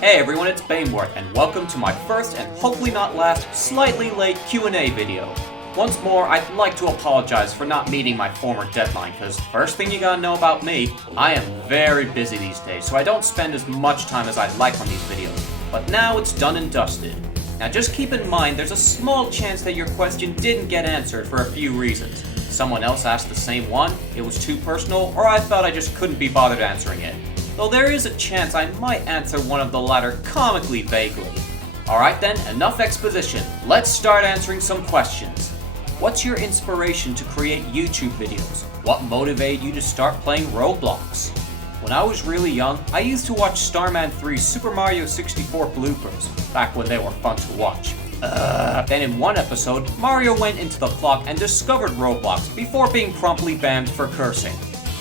Hey everyone, it's Baneworth, and welcome to my first and hopefully not last, slightly late Q&A video. Once more, I'd like to apologize for not meeting my former deadline, because first thing you gotta know about me, I am very busy these days, so I don't spend as much time as I'd like on these videos. But now it's done and dusted. Now just keep in mind, there's a small chance that your question didn't get answered for a few reasons. Someone else asked the same one, it was too personal, or I felt I just couldn't be bothered answering it. Though there is a chance I might answer one of the latter comically vaguely. Alright then, enough exposition. Let's start answering some questions. What's your inspiration to create YouTube videos? What motivated you to start playing Roblox? When I was really young, I used to watch Starman 3's Super Mario 64 bloopers, back when they were fun to watch. Then in one episode, Mario went into the plot and discovered Roblox before being promptly banned for cursing.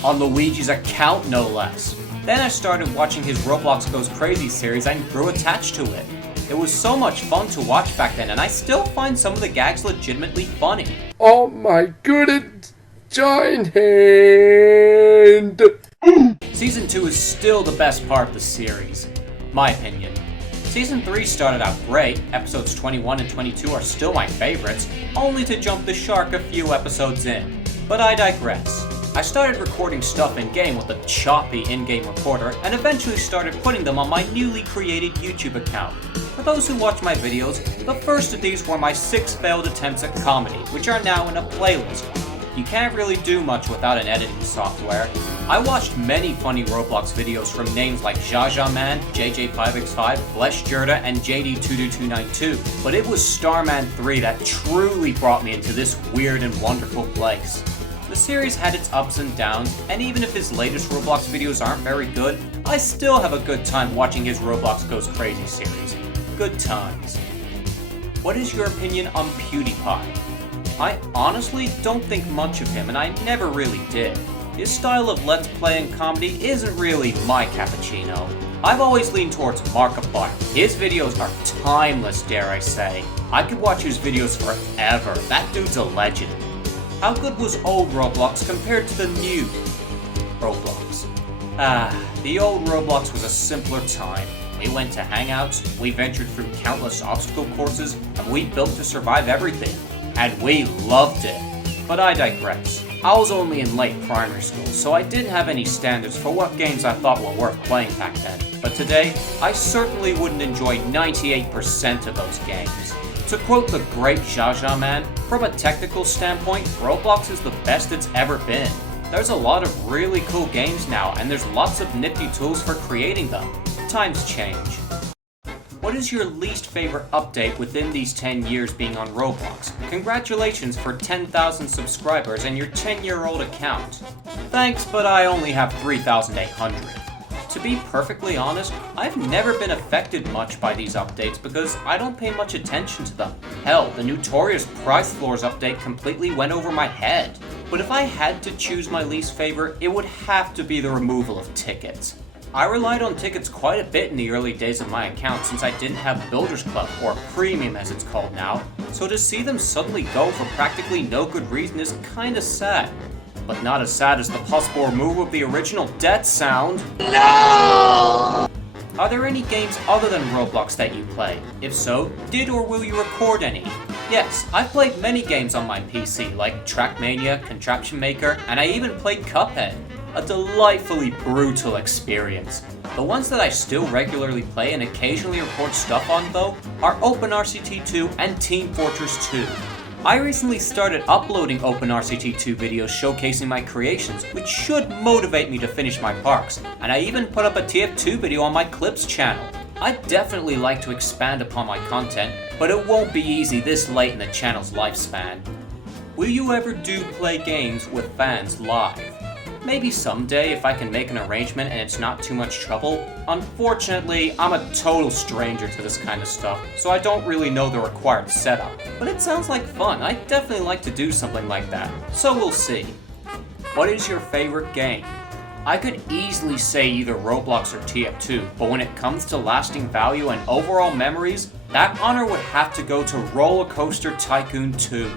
On Luigi's account, no less. Then I started watching his Roblox Goes Crazy series and grew attached to it. It was so much fun to watch back then, and I still find some of the gags legitimately funny. Oh my goodness, giant hand! Season 2 is still the best part of the series, my opinion. Season 3 started out great, episodes 21 and 22 are still my favorites, only to jump the shark a few episodes in. But I digress. I started recording stuff in-game with a choppy in-game recorder and eventually started putting them on my newly created YouTube account. For those who watch my videos, the first of these were my 6 failed attempts at comedy, which are now in a playlist. You can't really do much without an editing software. I watched many funny Roblox videos from names like Man, JJ5x5, Flesh Jurda, and JD22292, but it was Starman 3 that truly brought me into this weird and wonderful place. The series had its ups and downs, and even if his latest Roblox videos aren't very good, I still have a good time watching his Roblox Goes Crazy series. Good times. What is your opinion on PewDiePie? I honestly don't think much of him, and I never really did. His style of let's play and comedy isn't really my cappuccino. I've always leaned towards Markiplier. His videos are timeless, dare I say. I could watch his videos forever. That dude's a legend. How good was old Roblox compared to the new Roblox? The old Roblox was a simpler time. We went to hangouts, we ventured through countless obstacle courses, and we built to survive everything. And we loved it. But I digress. I was only in late primary school, so I didn't have any standards for what games I thought were worth playing back then. But today, I certainly wouldn't enjoy 98% of those games. To quote the great Man, from a technical standpoint, Roblox is the best it's ever been. There's a lot of really cool games now, and there's lots of nifty tools for creating them. Times change. What is your least favorite update within these 10 years being on Roblox? Congratulations for 10,000 subscribers and your 10-year-old account. Thanks, but I only have 3,800. To be perfectly honest, I've never been affected much by these updates because I don't pay much attention to them. Hell, the notorious Price Floors update completely went over my head. But if I had to choose my least favorite, it would have to be the removal of tickets. I relied on tickets quite a bit in the early days of my account since I didn't have Builders Club, or Premium as it's called now, so to see them suddenly go for practically no good reason is kinda sad. But not as sad as the possible removal of the original death sound. No! Are there any games other than Roblox that you play? If so, did or will you record any? Yes, I've played many games on my PC, like Trackmania, Contraption Maker, and I even played Cuphead. A delightfully brutal experience. The ones that I still regularly play and occasionally record stuff on, though, are OpenRCT2 and Team Fortress 2. I recently started uploading OpenRCT2 videos showcasing my creations, which should motivate me to finish my parks, and I even put up a TF2 video on my Clips channel. I'd definitely like to expand upon my content, but it won't be easy this late in the channel's lifespan. Will you ever play games with fans live? Maybe someday if I can make an arrangement and it's not too much trouble. Unfortunately, I'm a total stranger to this kind of stuff, so I don't really know the required setup. But it sounds like fun. I'd definitely like to do something like that, so we'll see. What is your favorite game? I could easily say either Roblox or TF2, but when it comes to lasting value and overall memories, that honor would have to go to Roller Coaster Tycoon 2.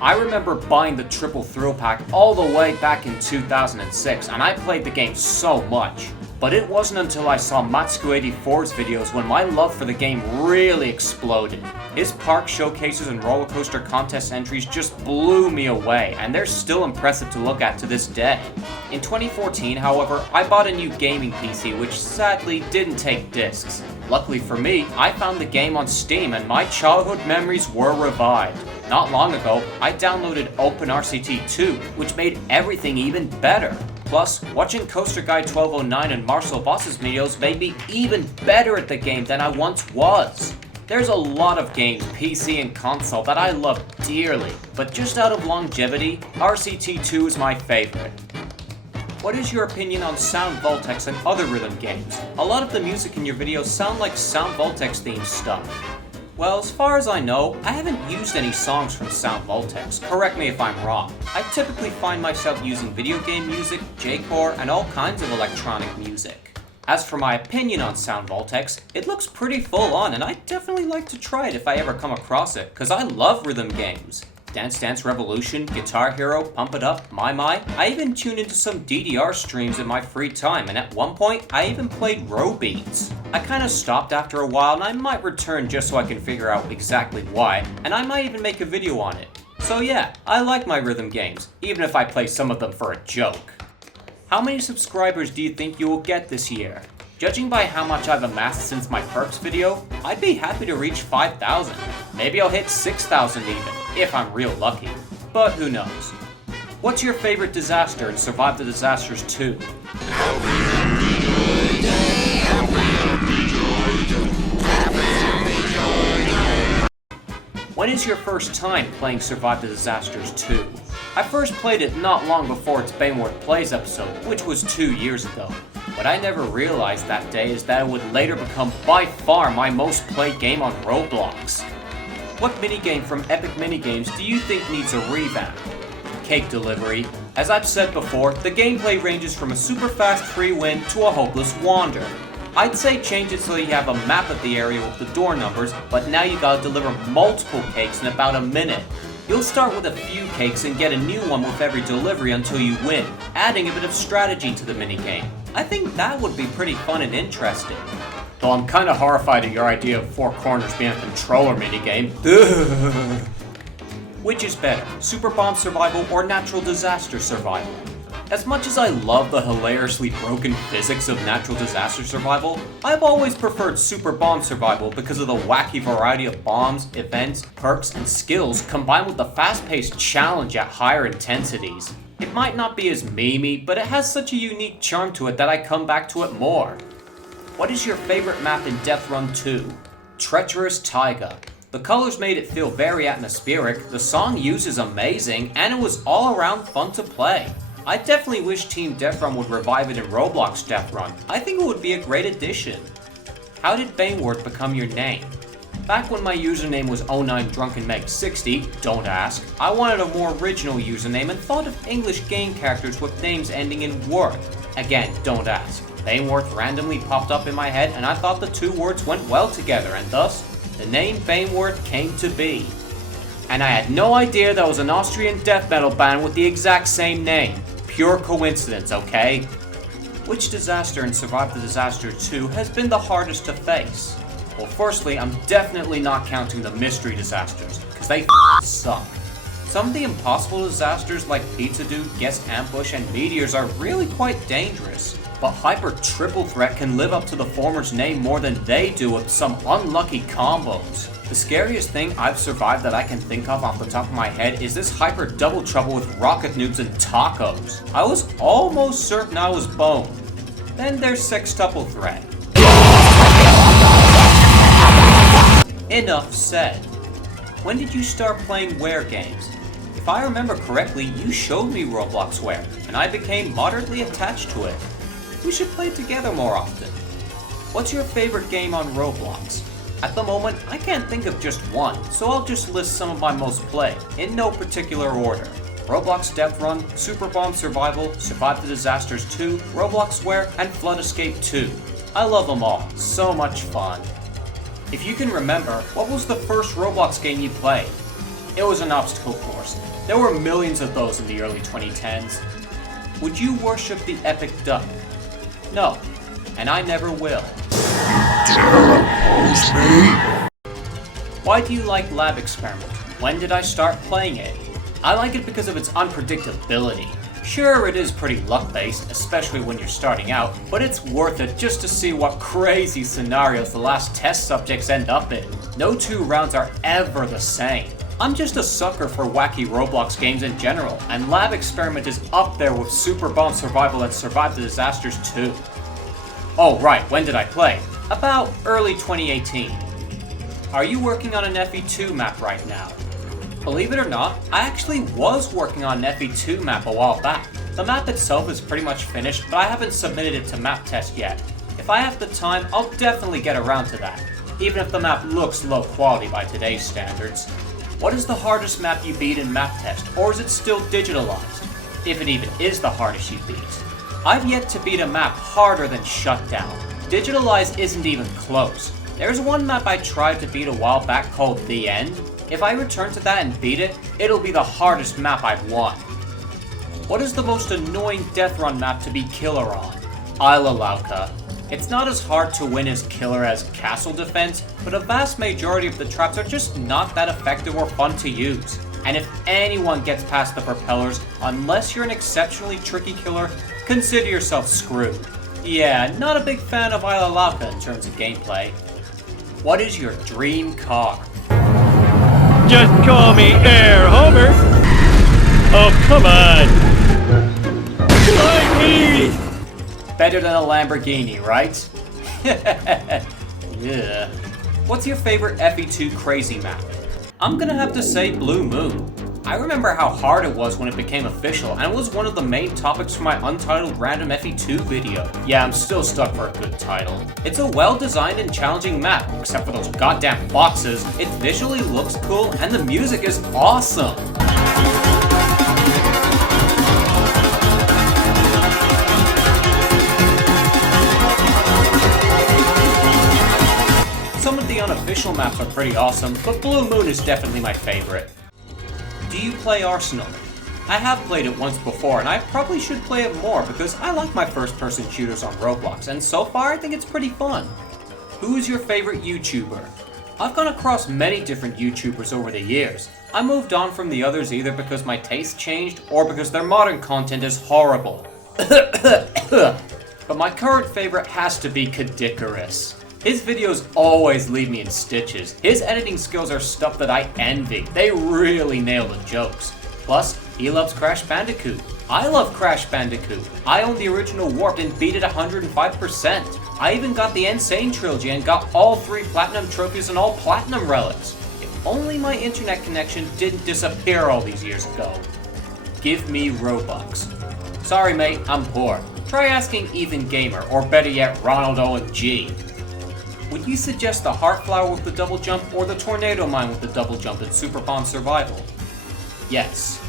I remember buying the triple thrill pack all the way back in 2006, and I played the game so much. But it wasn't until I saw Matsuko84's videos when my love for the game really exploded. His park showcases and roller coaster contest entries just blew me away, and they're still impressive to look at to this day. In 2014, however, I bought a new gaming PC which sadly didn't take discs. Luckily for me, I found the game on Steam and my childhood memories were revived. Not long ago, I downloaded OpenRCT 2, which made everything even better. Plus, watching Coaster Guy 1209 and Marcel Voss's videos made me even better at the game than I once was. There's a lot of games, PC and console, that I love dearly, but just out of longevity, RCT2 is my favorite. What is your opinion on Sound Voltex and other rhythm games? A lot of the music in your videos sound like Sound Voltex themed stuff. Well, as far as I know, I haven't used any songs from Sound Voltex, correct me if I'm wrong. I typically find myself using video game music, J-core, and all kinds of electronic music. As for my opinion on Sound Voltex, it looks pretty full on and I'd definitely like to try it if I ever come across it, cause I love rhythm games. Dance Dance Revolution, Guitar Hero, Pump It Up, My. I even tune into some DDR streams in my free time, and at one point, I even played row beats. I kinda stopped after a while, and I might return just so I can figure out exactly why, and I might even make a video on it. So yeah, I like my rhythm games, even if I play some of them for a joke. How many subscribers do you think you will get this year? Judging by how much I've amassed since my perks video, I'd be happy to reach 5,000. Maybe I'll hit 6,000 even, if I'm real lucky. But who knows? What's your favorite disaster in Survive the Disasters 2? When is your first time playing Survive the Disasters 2? I first played it not long before its Baneworth Plays episode, which was 2 years ago. What I never realized that day is that it would later become by far my most played game on Roblox. What minigame from Epic Minigames do you think needs a revamp? Cake delivery. As I've said before, the gameplay ranges from a super fast free win to a hopeless wander. I'd say change it so you have a map of the area with the door numbers, but now you gotta deliver multiple cakes in about a minute. You'll start with a few cakes and get a new one with every delivery until you win, adding a bit of strategy to the minigame. I think that would be pretty fun and interesting. Though I'm kinda horrified at your idea of four corners being a controller minigame. Which is better, Super Bomb Survival or Natural Disaster Survival? As much as I love the hilariously broken physics of Natural Disaster Survival, I've always preferred Super Bomb Survival because of the wacky variety of bombs, events, perks, and skills combined with the fast-paced challenge at higher intensities. It might not be as memey, but it has such a unique charm to it that I come back to it more. What is your favorite map in Death Run 2? Treacherous Taiga. The colors made it feel very atmospheric, the song used is amazing, and it was all around fun to play. I definitely wish Team Death Run would revive it in Roblox Death Run. I think it would be a great addition. How did Baneworth become your name? Back when my username was 09drunkenmeg60, don't ask, I wanted a more original username and thought of English game characters with names ending in worth. Again, don't ask. Baneworth randomly popped up in my head and I thought the two words went well together and thus, the name Baneworth came to be. And I had no idea there was an Austrian death metal band with the exact same name. Pure coincidence, okay? Which disaster in Survive the Disaster 2 has been the hardest to face? Well, firstly, I'm definitely not counting the mystery disasters, because they suck. Some of the impossible disasters like Pizza Dude, Guest Ambush, and Meteors are really quite dangerous, but Hyper Triple Threat can live up to the former's name more than they do with some unlucky combos. The scariest thing I've survived that I can think of off the top of my head is this Hyper Double Trouble with rocket noobs and tacos. I was almost certain I was boned. Then there's Sextuple Threat. Enough said. When did you start playing Ware games? If I remember correctly, you showed me Roblox Ware, and I became moderately attached to it. We should play together more often. What's your favorite game on Roblox? At the moment, I can't think of just one, so I'll just list some of my most played, in no particular order. Roblox Death Run, Super Bomb Survival, Survive the Disasters 2, Roblox Ware, and Flood Escape 2. I love them all, so much fun. If you can remember, what was the first Roblox game you played? It was an obstacle course. There were millions of those in the early 2010s. Would you worship the epic duck? No. and I never will. Oppose me? Why do you like Lab Experiment? When did I start playing it? I like it because of its unpredictability. Sure, it is pretty luck-based, especially when you're starting out, but it's worth it just to see what crazy scenarios the last test subjects end up in. No two rounds are ever the same. I'm just a sucker for wacky Roblox games in general, and Lab Experiment is up there with Super Bomb Survival and Survive the Disasters 2. Oh right, when did I play? About early 2018. Are you working on an FE2 map right now? Believe it or not, I actually was working on an FE2 map a while back. The map itself is pretty much finished, but I haven't submitted it to map test yet. If I have the time, I'll definitely get around to that, even if the map looks low quality by today's standards. What is the hardest map you beat in map test, or is it still digitalized? If it even is the hardest you beat. I've yet to beat a map harder than Shutdown. Digitalized isn't even close. There's one map I tried to beat a while back called The End. If I return to that and beat it, it'll be the hardest map I've won. What is the most annoying death run map to be killer on? Isla Lauca. It's not as hard to win as killer as Castle Defense, but a vast majority of the traps are just not that effective or fun to use. And if anyone gets past the propellers, unless you're an exceptionally tricky killer, consider yourself screwed. Yeah, not a big fan of Isla Lauca in terms of gameplay. What is your dream car? Just call me Air Homer. Oh, come on. Like me. Better than a Lamborghini, right? Yeah. What's your favorite FE2 crazy map? I'm gonna have to say Blue Moon. I remember how hard it was when it became official, and it was one of the main topics for my untitled random FE2 video. Yeah, I'm still stuck for a good title. It's a well-designed and challenging map, except for those goddamn boxes. It visually looks cool, and the music is awesome. Some of the unofficial maps are pretty awesome, but Blue Moon is definitely my favorite. Do you play Arsenal? I have played it once before, and I probably should play it more because I like my first-person shooters on Roblox, and so far I think it's pretty fun. Who is your favorite YouTuber? I've gone across many different YouTubers over the years. I moved on from the others either because my taste changed or because their modern content is horrible. But my current favorite has to be Kadikarus. His videos always leave me in stitches. His editing skills are stuff that I envy. They really nail the jokes. Plus, he loves Crash Bandicoot. I love Crash Bandicoot. I own the original Warped and beat it 105%. I even got the Insane Trilogy and got all 3 Platinum Trophies and all Platinum Relics. If only my internet connection didn't disappear all these years ago. Give me Robux. Sorry mate, I'm poor. Try asking Ethan Gamer, or better yet, Ronald OMG. Would you suggest the Heartflower with the double jump or the Tornado Mine with the double jump in Super Bomb Survival? Yes.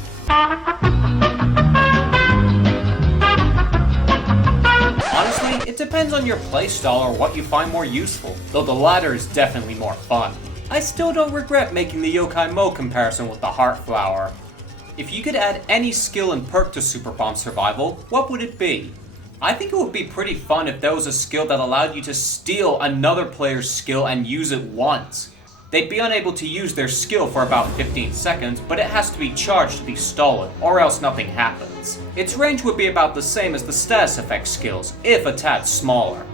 Honestly, it depends on your playstyle or what you find more useful, though the latter is definitely more fun. I still don't regret making the Yokai Mo comparison with the Heartflower. If you could add any skill and perk to Super Bomb Survival, what would it be? I think it would be pretty fun if there was a skill that allowed you to steal another player's skill and use it once. They'd be unable to use their skill for about 15 seconds, but it has to be charged to be stolen, or else nothing happens. Its range would be about the same as the status effect skills, if a tad smaller.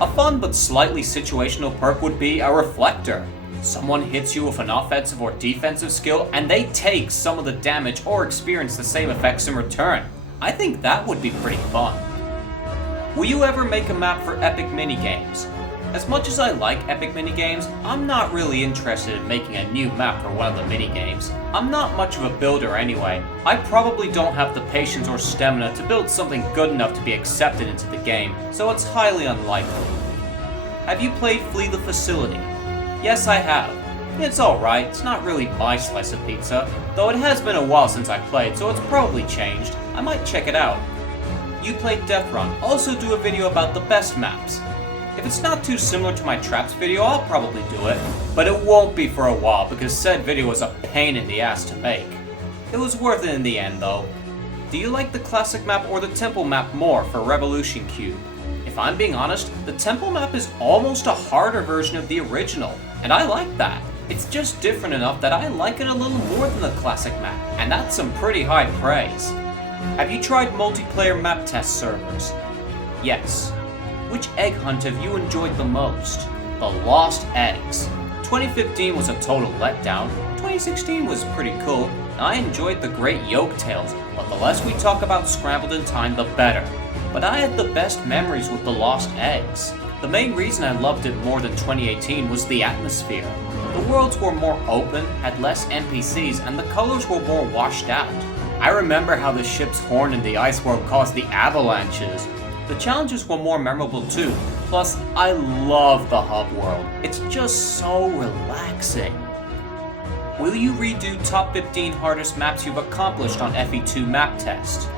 A fun but slightly situational perk would be a Reflector. Someone hits you with an offensive or defensive skill, and they take some of the damage or experience the same effects in return. I think that would be pretty fun. Will you ever make a map for epic minigames? As much as I like epic minigames, I'm not really interested in making a new map for one of the minigames. I'm not much of a builder anyway. I probably don't have the patience or stamina to build something good enough to be accepted into the game, so it's highly unlikely. Have you played Flee the Facility? Yes, I have. It's alright, it's not really my slice of pizza, though it has been a while since I played, so it's probably changed. I might check it out. You played Death Run, also do a video about the best maps. If it's not too similar to my Traps video, I'll probably do it, but it won't be for a while because said video was a pain in the ass to make. It was worth it in the end though. Do you like the classic map or the temple map more for Revolution Cube? If I'm being honest, the temple map is almost a harder version of the original, and I like that. It's just different enough that I like it a little more than the classic map, and that's some pretty high praise. Have you tried multiplayer map test servers? Yes. Which egg hunt have you enjoyed the most? The Lost Eggs. 2015 was a total letdown. 2016 was pretty cool, and I enjoyed the Great Yolk Tales, but the less we talk about Scrambled in Time, the better. But I had the best memories with the Lost Eggs. The main reason I loved it more than 2018 was the atmosphere. The worlds were more open, had less NPCs, and the colors were more washed out. I remember how the ship's horn in the ice world caused the avalanches. The challenges were more memorable too, plus I love the hub world. It's just so relaxing. Will you redo top 15 hardest maps you've accomplished on FE2 map test?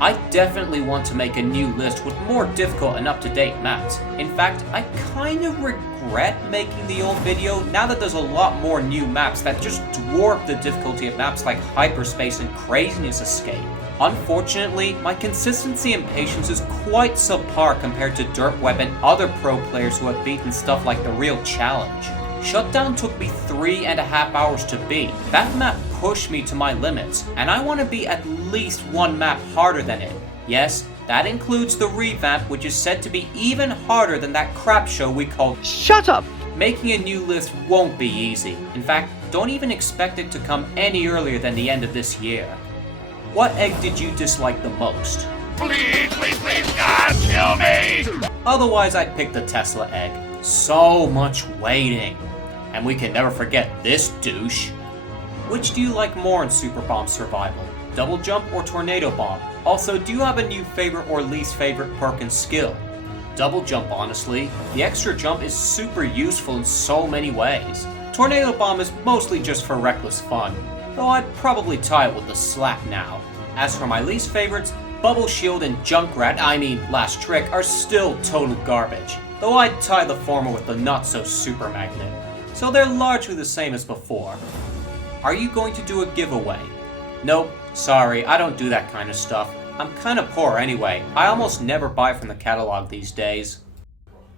I definitely want to make a new list with more difficult and up-to-date maps. In fact, I kind of regret making the old video now that there's a lot more new maps that just dwarf the difficulty of maps like Hyperspace and Craziness Escape. Unfortunately, my consistency and patience is quite subpar compared to Derpweb and other pro players who have beaten stuff like the Real Challenge. Shutdown took me 3.5 hours to beat. That map pushed me to my limits, and I want to be at least one map harder than it. Yes, that includes the revamp, which is said to be even harder than that crap show we called Shut up! Making a new list won't be easy. In fact, don't even expect it to come any earlier than the end of this year. What egg did you dislike the most? Please, God, kill me! Otherwise, I'd pick the Tesla egg. So much waiting. And we can never forget this douche. Which do you like more in Super Bomb Survival? Double Jump or Tornado Bomb? Also, do you have a new favorite or least favorite perk and skill? Double Jump, honestly. The extra jump is super useful in so many ways. Tornado Bomb is mostly just for reckless fun, though I'd probably tie it with the Slap now. As for my least favorites, Bubble Shield and Last Trick are still total garbage, though I'd tie the former with the not-so-super magnet. So they're largely the same as before. Are you going to do a giveaway? Nope, sorry, I don't do that kind of stuff. I'm kinda poor anyway. I almost never buy from the catalog these days.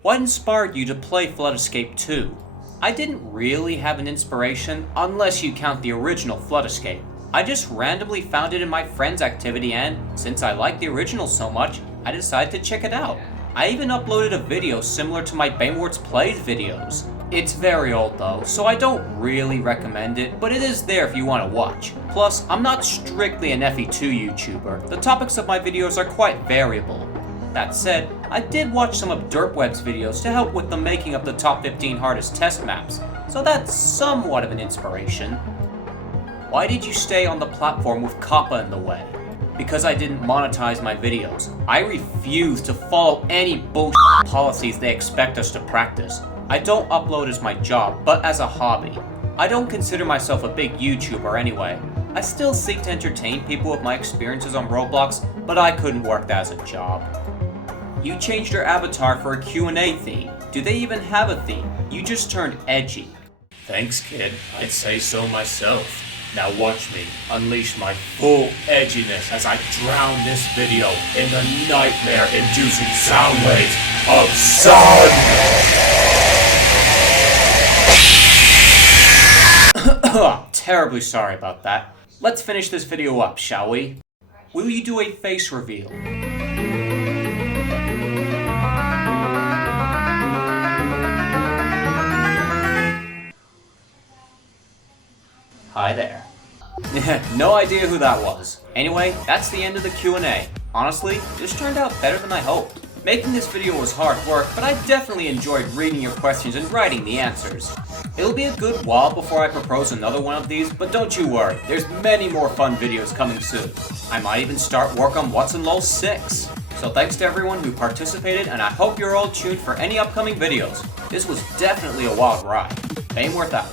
What inspired you to play Flood Escape 2? I didn't really have an inspiration, unless you count the original Flood Escape. I just randomly found it in my friend's activity and, since I liked the original so much, I decided to check it out. I even uploaded a video similar to my Baneworth's Plays videos. It's very old though, so I don't really recommend it, but it is there if you want to watch. Plus, I'm not strictly an FE2 YouTuber. The topics of my videos are quite variable. That said, I did watch some of Derpweb's videos to help with the making of the top 15 hardest test maps, so that's somewhat of an inspiration. Why did you stay on the platform with Kappa in the way? Because I didn't monetize my videos. I refuse to follow any bullshit policies they expect us to practice. I don't upload as my job, but as a hobby. I don't consider myself a big YouTuber anyway. I still seek to entertain people with my experiences on Roblox, but I couldn't work that as a job. You changed your avatar for a Q&A theme. Do they even have a theme? You just turned edgy. Thanks, kid. I'd say so myself. Now watch me unleash my full edginess as I drown this video in the nightmare-inducing sound waves of sun! Terribly sorry about that. Let's finish this video up, shall we? Will you do a face reveal? Hi there. No idea who that was. Anyway, that's the end of the Q&A. Honestly, this turned out better than I hoped. Making this video was hard work, but I definitely enjoyed reading your questions and writing the answers. It'll be a good while before I propose another one of these, but don't you worry, there's many more fun videos coming soon. I might even start work on Wuts and Lols 6. So thanks to everyone who participated, and I hope you're all tuned for any upcoming videos. This was definitely a wild ride. Baneworth out.